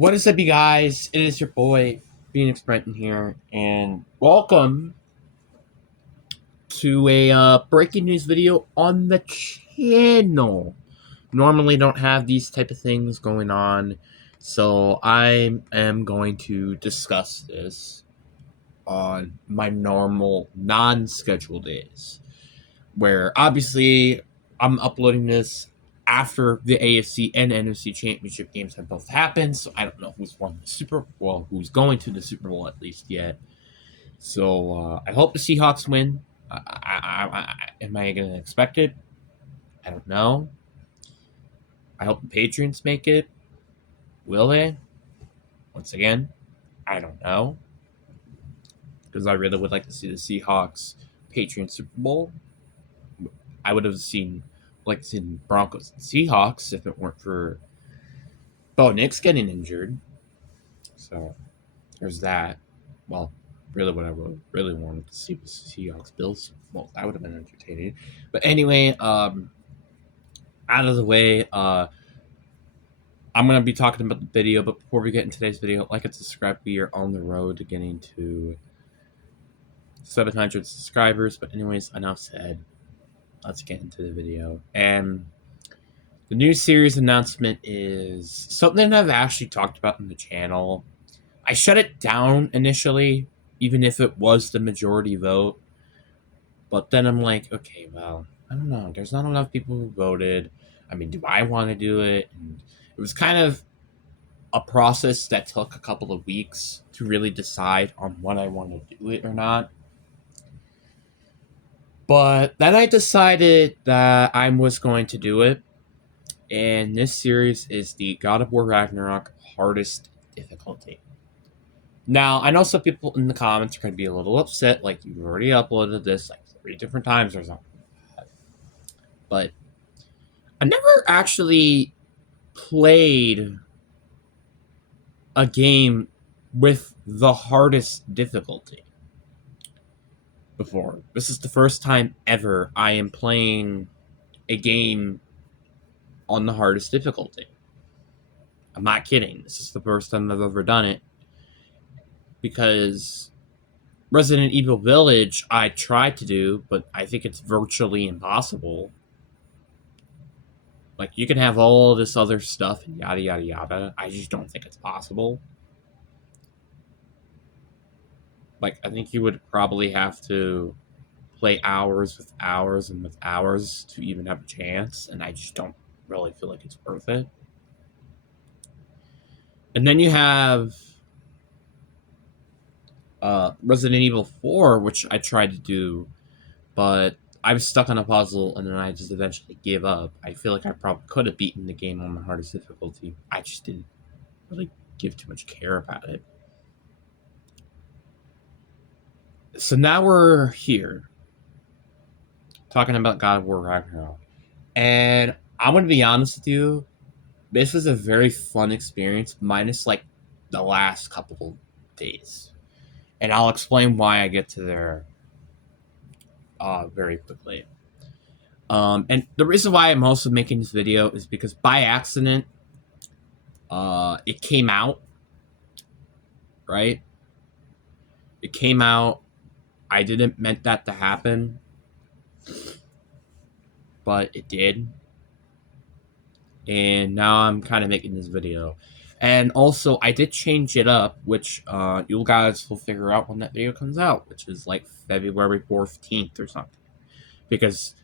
What is up, you guys? It is your boy, Phoenix Brenton here, and welcome to a breaking news video on the channel. Normally don't have these type of things going on, so I am going to discuss this on my normal, non-scheduled days, where obviously I'm uploading this after the AFC and NFC championship games have both happened. So I don't know who's won the who's going to the Super Bowl at least yet. So I hope the Seahawks win. Am I going to expect it? I don't know. I hope the Patriots make it. Will they? Once again, I don't know. Because I really would like to see the Seahawks Patriots Super Bowl. I would have liked to see Broncos and Seahawks if it weren't for Bo Nix getting injured. So there's that. Well, really, what I really wanted to see was Seahawks Bills. Well, that would have been entertaining. But anyway, out of the way, I'm gonna be talking about the video. But before we get into today's video, like and subscribe. We are on the road to getting to 700 subscribers. But anyways, enough said. Let's get into the video. And the new series announcement is something I've actually talked about on the channel. I shut it down initially, even if it was the majority vote. But then I'm like, okay, well, I don't know. There's not enough people who voted. I mean, do I want to do it? And it was kind of a process that took a couple of weeks to really decide on when I want to do it or not. But then I decided that I was going to do it. And this series is the God of War Ragnarok hardest difficulty. Now, I know some people in the comments are going to be a little upset, like you've already uploaded this like 3 different times or something. But I never actually played a game with the hardest difficulty before. This is the first time ever I am playing a game on the hardest difficulty. I'm not kidding. This is the first time I've ever done it. Because Resident Evil Village I tried to do, but I think it's virtually impossible. Like, you can have all this other stuff and yada yada yada. I just don't think it's possible. Like, I think you would probably have to play hours with hours and with hours to even have a chance, and I just don't really feel like it's worth it. And then you have Resident Evil 4, which I tried to do, but I was stuck on a puzzle and then I just eventually gave up. I feel like I probably could have beaten the game on the hardest difficulty. I just didn't really give too much care about it. So now we're here talking about God of War Ragnarok. And I'm going to be honest with you, this was a very fun experience, minus like the last couple days. And I'll explain why I get to there very quickly. And the reason why I'm also making this video is because by accident, it came out, right? It came out. I didn't meant that to happen, but it did. And now I'm kind of making this video. And also, I did change it up, which you guys will figure out when that video comes out, which is like February 14th or something. Because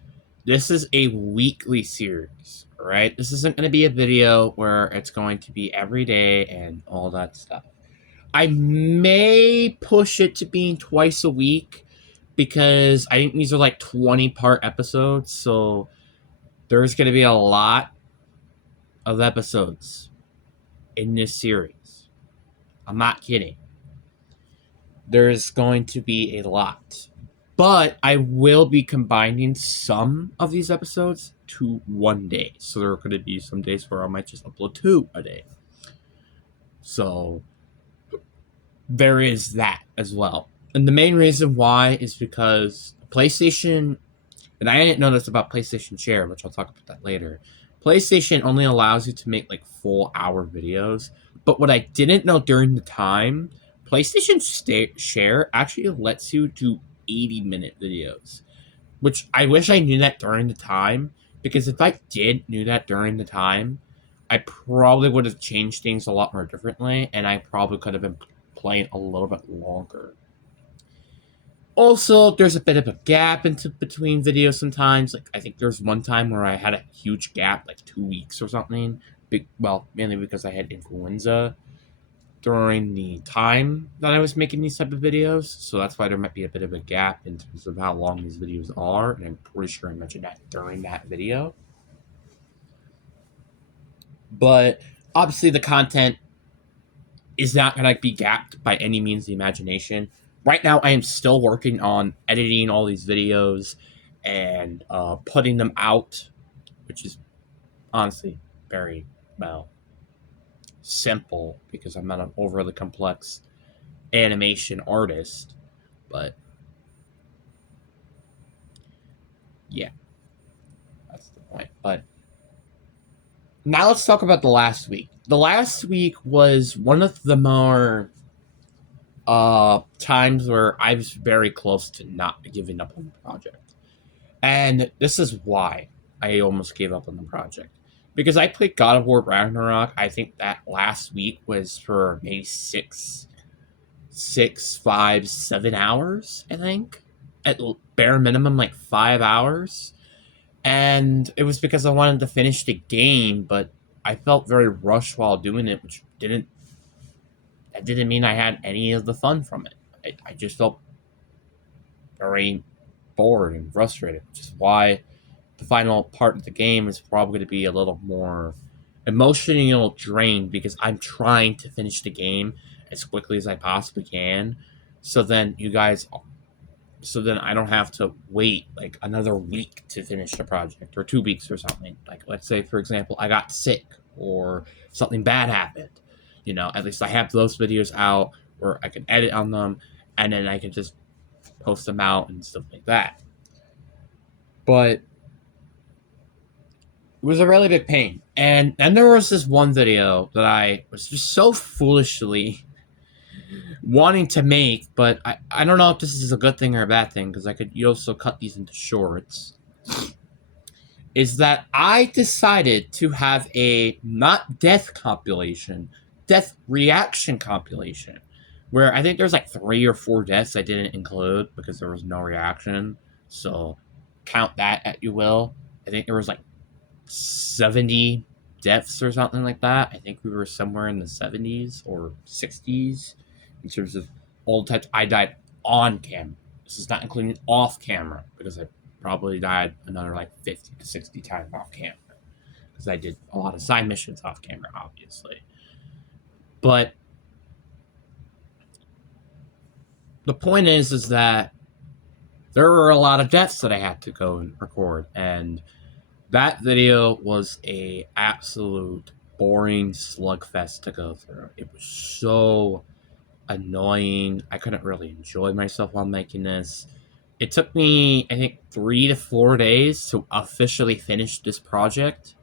this is a weekly series, right? This isn't going to be a video where it's going to be every day and all that stuff. I may push it to being twice a week because I think these are like 20-part episodes, so there's going to be a lot of episodes in this series. I'm not kidding. There's going to be a lot. But I will be combining some of these episodes to one day. So there are going to be some days where I might just upload 2 a day. So there is that as well. And the main reason why is because PlayStation, and I didn't know this about PlayStation Share, which I'll talk about that later. PlayStation only allows you to make like full hour videos, But what I didn't know during the time, PlayStation Share actually lets you do 80-minute videos, which I wish I knew that during the time, because if I did knew that during the time, I probably would have changed things a lot more differently, and I probably could have been playing a little bit longer. Also, there's a bit of a gap into between videos sometimes. Like, I think there's one time where I had a huge gap, like 2 weeks or something. Well, mainly because I had influenza during the time that I was making these type of videos. So that's why there might be a bit of a gap in terms of how long these videos are. And I'm pretty sure I mentioned that during that video. But obviously the content is not going to be gapped by any means of the imagination. Right now, I am still working on editing all these videos and putting them out, which is honestly very, well, simple because I'm not an overly complex animation artist. But yeah, that's the point. But now let's talk about the last week. The last week was one of the more times where I was very close to not giving up on the project. And this is why I almost gave up on the project. Because I played God of War Ragnarok, I think that last week was for maybe 7 hours, I think. At bare minimum, like 5 hours. And it was because I wanted to finish the game, but I felt very rushed while doing it, which that didn't mean I had any of the fun from it. I just felt very bored and frustrated, which is why the final part of the game is probably going to be a little more emotional drained because I'm trying to finish the game as quickly as I possibly can. So then I don't have to wait like another week to finish the project or 2 weeks or something. Like, let's say, for example, I got sick or something bad happened. At least I have those videos out where I can edit on them and then I can just post them out and stuff like that. But it was a really big pain. And then there was this one video that I was just so foolishly wanting to make, but I don't know if this is a good thing or a bad thing because you also cut these into shorts. Is that I decided to have a not death compilation, death reaction compilation, where I think there's like 3 or 4 deaths I didn't include because there was no reaction. So count that at you will. I think there was like 70 deaths or something like that. I think we were somewhere in the 70s or 60s in terms of all the times I died on camera. This is not including off camera because I probably died another like 50 to 60 times off camera because I did a lot of side missions off camera, obviously. But the point is that there were a lot of deaths that I had to go and record, and that video was a absolute boring slugfest to go through. It was so annoying. I couldn't really enjoy myself while making this. It took me, I think, 3 to 4 days to officially finish this project.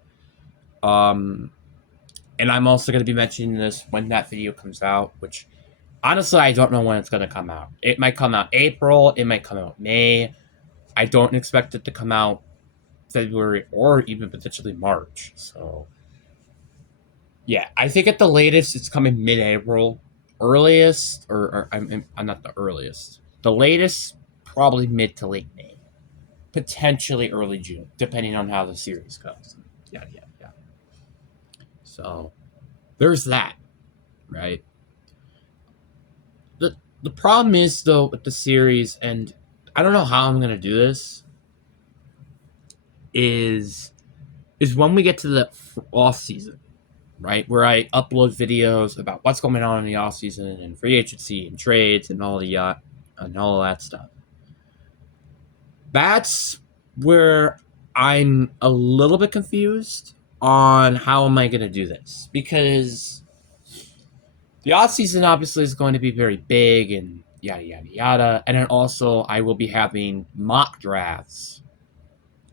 And I'm also going to be mentioning this when that video comes out, which honestly, I don't know when it's going to come out. It might come out April, it might come out May. I don't expect it to come out February or even potentially March. So, yeah, I think at the latest it's coming mid-April. Earliest, or I'm not the earliest. The latest, probably mid to late May. Potentially early June, depending on how the series goes. Yeah. So, there's that, right? The problem is, though, with the series, and I don't know how I'm going to do this, is when we get to the off season, right? Where I upload videos about what's going on in the off season and free agency and trades and all that stuff. That's where I'm a little bit confused on how am I going to do this, because the off season obviously is going to be very big and yada yada yada, and then also I will be having mock drafts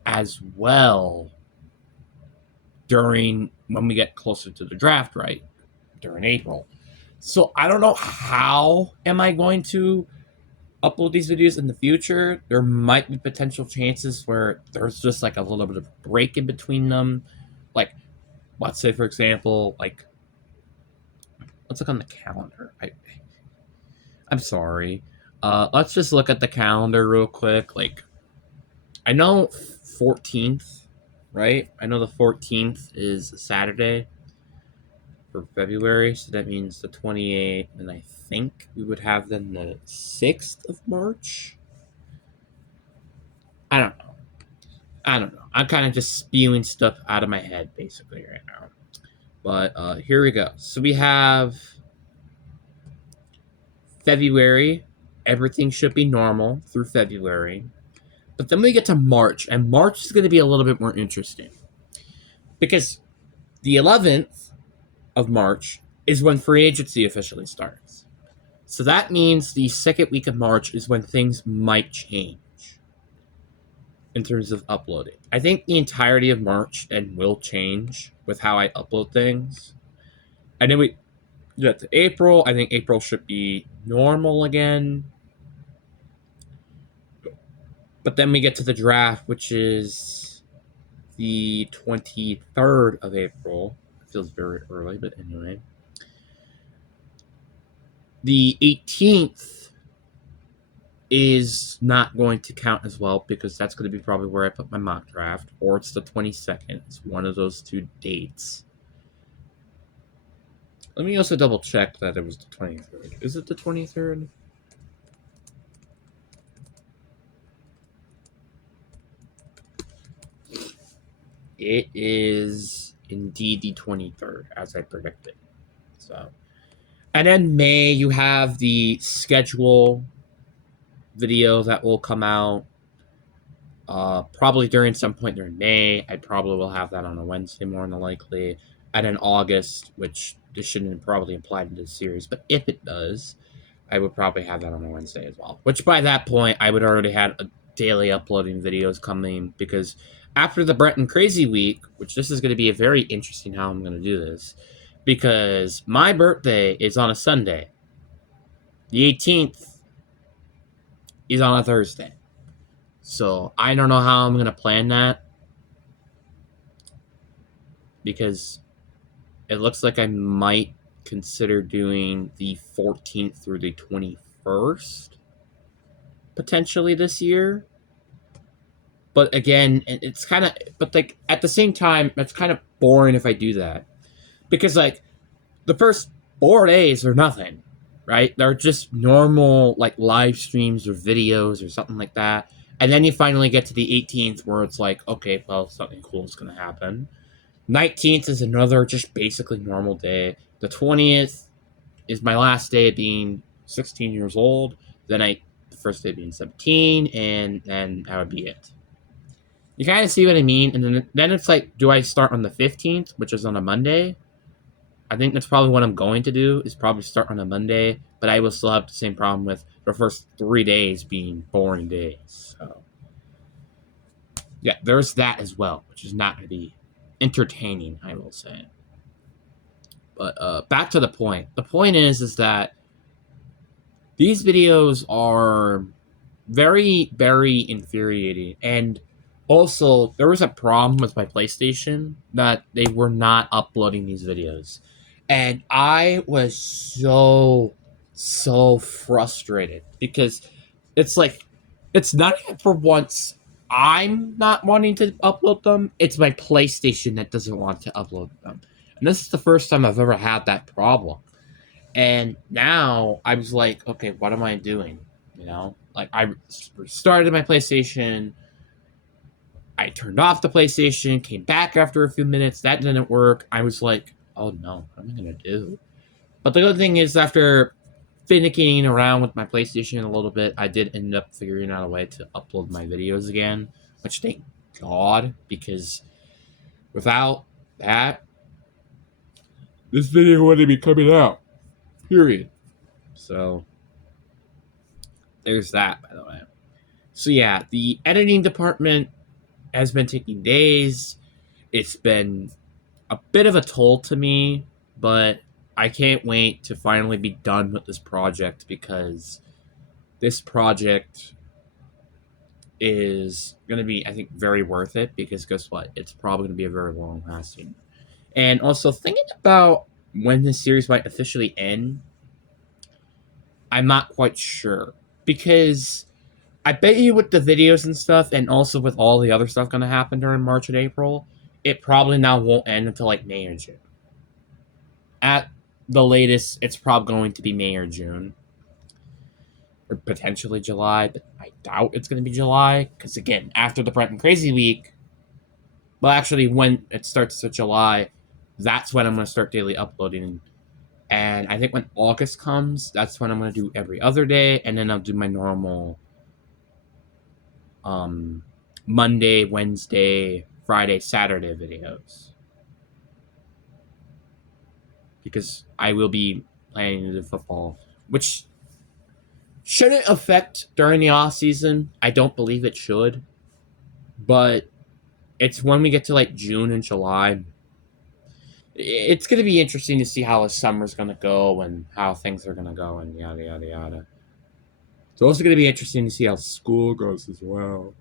as well during when we get closer to the draft, right? during April. So I don't know how am I going to upload these videos in the future. There might be potential chances where there's just like a little bit of break in between them. Like, let's say for example, like let's look on the calendar. I'm sorry. Let's just look at the calendar real quick. Like, I know 14th, right? I know the 14th is Saturday for February, so that means the 28th, and I think we would have then the 6th of March. I don't know. I'm kind of just spewing stuff out of my head basically right now. But here we go. So we have February. Everything should be normal through February. But then we get to March, and March is going to be a little bit more interesting. Because the 11th of March is when free agency officially starts. So that means the second week of March is when things might change in terms of uploading. I think the entirety of March then will change with how I upload things. And then we get to April. I think April should be normal again. But then we get to the draft, which is the 23rd of April. It feels very early, but anyway. The 18th is not going to count as well because that's going to be probably where I put my mock draft, or it's the 22nd. It's one of those two dates. Let me also double check that it was the 23rd. Is it the 23rd? It is indeed the 23rd, as I predicted. So, and then May, you have the schedule video that will come out probably during some point during May. I probably will have that on a Wednesday more than likely. And in August, which this shouldn't probably apply to this series, but if it does, I would probably have that on a Wednesday as well. Which by that point, I would already have a daily uploading videos coming, because after the Brenton Crazy Week, which this is going to be a very interesting how I'm going to do this, because my birthday is on a Sunday. The 18th is on a Thursday. So I don't know how I'm going to plan that, because it looks like I might consider doing the 14th through the 21st potentially this year. But again, it's kind of, but like at the same time, it's kind of boring if I do that, because like the first 4 days are nothing, right? They're just normal like live streams or videos or something like that. And then you finally get to the 18th where it's like, okay, well, something cool is going to happen. 19th is another just basically normal day. The 20th is my last day being 16 years old. Then the first day being 17, and then that would be it. You kind of see what I mean? And then it's like, do I start on the 15th, which is on a Monday? I think that's probably what I'm going to do, is probably start on a Monday, but I will still have the same problem with the first 3 days being boring days. So, yeah, there's that as well, which is not going to be entertaining, I will say. But back to the point. The point is that these videos are very, very infuriating. And also, there was a problem with my PlayStation that they were not uploading these videos. And I was so frustrated, because it's like, it's not for once I'm not wanting to upload them, it's my PlayStation that doesn't want to upload them. And this is the first time I've ever had that problem. And now I was like, okay, what am I doing? You know, like I restarted my PlayStation. I turned off the PlayStation, came back after a few minutes. That didn't work. I was like, oh no, what am I going to do? But the good thing is, after finicking around with my PlayStation a little bit, I did end up figuring out a way to upload my videos again, which thank God, because without that, this video wouldn't be coming out. Period. So, there's that, by the way. So yeah, the editing department has been taking days. It's been a bit of a toll to me, but I can't wait to finally be done with this project, because this project is going to be, I think, very worth it, because guess what? It's probably going to be a very long lasting. And also, thinking about when this series might officially end, I'm not quite sure. Because I bet you with the videos and stuff, and also with all the other stuff going to happen during March and April, it probably now won't end until like May or June. At the latest, it's probably going to be May or June, or potentially July, but I doubt it's going to be July, because again, after the Brent and Crazy week, well, actually, when it starts to July, that's when I'm going to start daily uploading. And I think when August comes, that's when I'm going to do every other day, and then I'll do my normal Monday, Wednesday, Friday, Saturday videos. Because I will be planning to do football, which shouldn't affect during the off season. I don't believe it should, but it's when we get to like June and July. It's going to be interesting to see how the summer's going to go and how things are going to go and yada yada yada. It's also going to be interesting to see how school goes as well.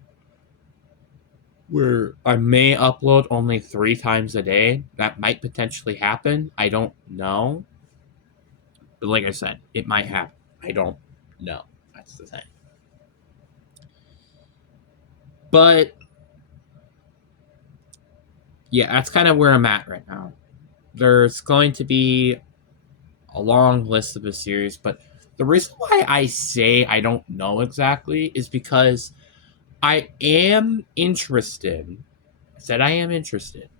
Where I may upload only 3 times a day. That might potentially happen. I don't know. But like I said, it might happen. I don't know. That's the thing. But yeah, that's kind of where I'm at right now. There's going to be a long list of the series, but the reason why I say I don't know exactly is because I am interested. I said I am interested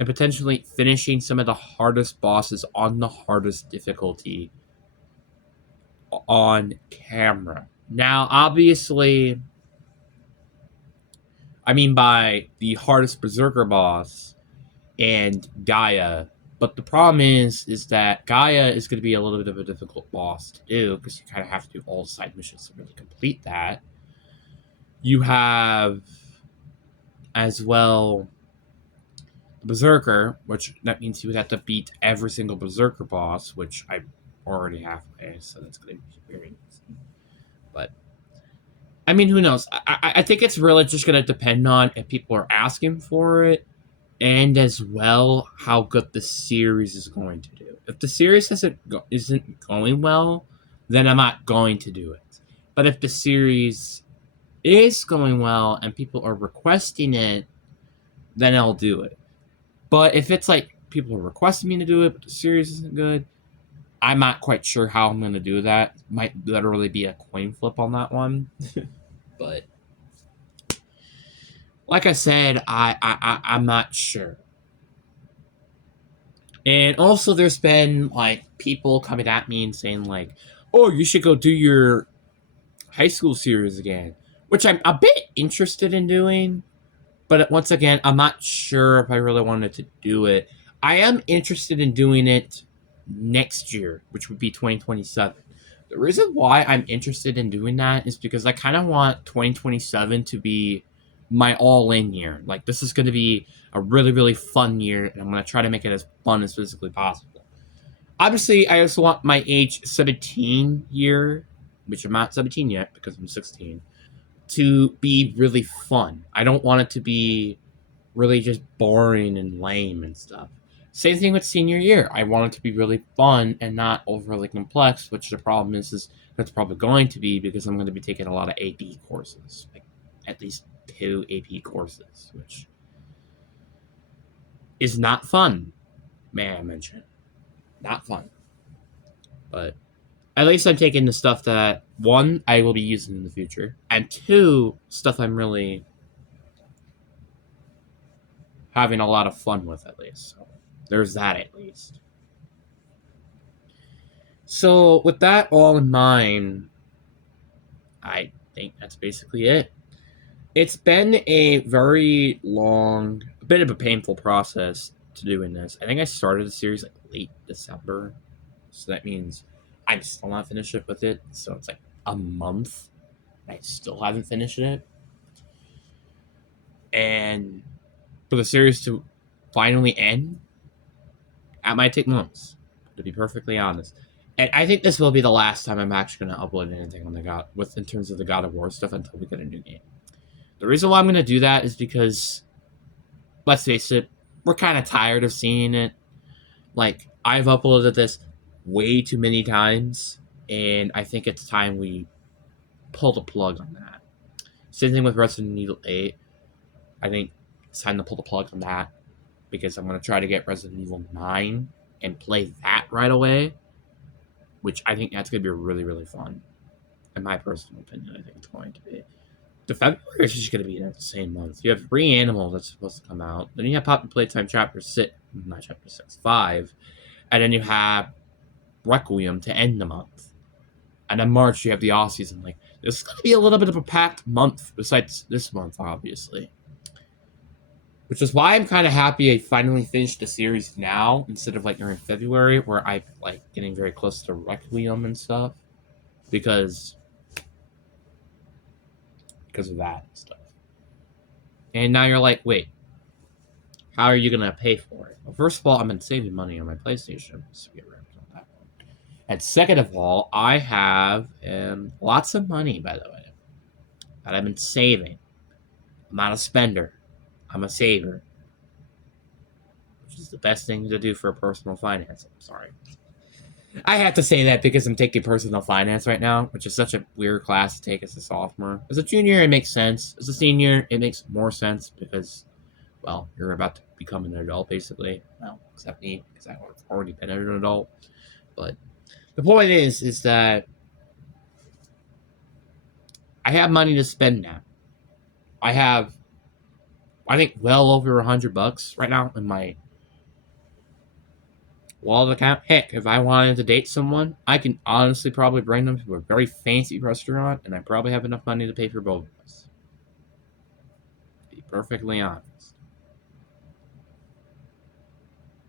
in potentially finishing some of the hardest bosses on the hardest difficulty on camera. Now, obviously, I mean by the hardest Berserker boss and Gaia. But the problem is that Gaia is going to be a little bit of a difficult boss to do, because you kind of have to do all side missions to really complete that. You have as well Berserker, which that means you would have to beat every single Berserker boss, which I already halfway, so that's going to be very easy. But I mean, who knows? I think it's really just going to depend on if people are asking for it, and as well how good the series is going to do. If the series isn't going well, then I'm not going to do it. But if the series is going well and people are requesting it, then I'll do it. But if it's like people are requesting me to do it, but the series isn't good, I'm not quite sure how I'm going to do that. Might literally be a coin flip on that one. But like I said, I'm not sure. And also, there's been like people coming at me and saying like, "Oh, you should go do your high school series again," which I'm a bit interested in doing. But once again, I'm not sure if I really wanted to do it. I am interested in doing it next year, which would be 2027. The reason why I'm interested in doing that is because I kind of want 2027 to be my all-in year. Like, this is going to be a really, really fun year, and I'm going to try to make it as fun as physically possible. Obviously, I also want my age 17 year, which I'm not 17 yet because I'm 16, to be really fun. I don't want it to be really just boring and lame and stuff. Same thing with senior year. I want it to be really fun and not overly complex, which the problem is that's probably going to be because I'm going to be taking a lot of AP courses, like at least 2 AP courses, which is not fun. May I mention? Not fun. But at least I'm taking the stuff that, one, I will be using in the future, and two, stuff I'm really having a lot of fun with, at least. So there's that, at least. So with that all in mind, I think that's basically it. It's been a very long, a bit of a painful process to doing this. I think I started the series like late December, so that means I'm still not finished with it. So it's like a month. I still haven't finished it, and for the series to finally end, that might take months. to be perfectly honest. And I think this will be the last time I'm actually going to upload anything on in terms of the God of War stuff until we get a new game. The reason why I'm going to do that is because, let's face it, we're kind of tired of seeing it. Like, I've uploaded this way too many times, and I think it's time we pull the plug on that. Same thing with Resident Evil 8. I think it's time to pull the plug on that, because I'm going to try to get Resident Evil 9 and play that right away, which I think that's going to be really, really fun. In my personal opinion, I think it's going to be. The February is just going to be in the same month. You have Reanimal that's supposed to come out. Then you have Poppin' Playtime Chapter 6, not Chapter 6, 5. And then you have Requiem to end the month. And then March, you have the off season. Like, this is going to be a little bit of a packed month, besides this month, obviously. Which is why I'm kind of happy I finally finished the series now, instead of, like, during February, where I'm, like, getting very close to Requiem and stuff. Because of that and stuff. And now you're like, wait, how are you going to pay for it? Well, first of all, I've been saving money on my PlayStation, so get rid of that one. And second of all, I have lots of money, by the way, that I've been saving. I'm not a spender. I'm a saver. Which is the best thing to do for personal finance. I'm sorry. I have to say that because I'm taking personal finance right now, which is such a weird class to take as a sophomore. As a junior, it makes sense. As a senior, it makes more sense because, well, you're about to become an adult, basically. Well, except me, because I've already been an adult. But the point is that I have money to spend now. I have, I think, well over $100 right now in my wallet account. Heck, if I wanted to date someone, I can honestly probably bring them to a very fancy restaurant, and I probably have enough money to pay for both of us. To be perfectly honest.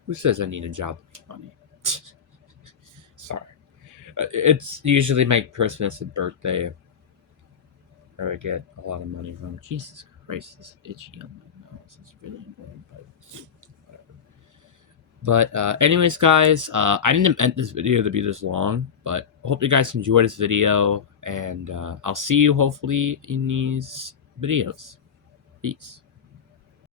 Who says I need a job to make money? Sorry. It's usually my Christmas and birthday where I get a lot of money from. Jesus Christ, this is itchy on my nose. It's really annoying, but whatever. But anyways, guys, I didn't meant this video to be this long, but I hope you guys enjoyed this video, and I'll see you hopefully in these videos. Peace.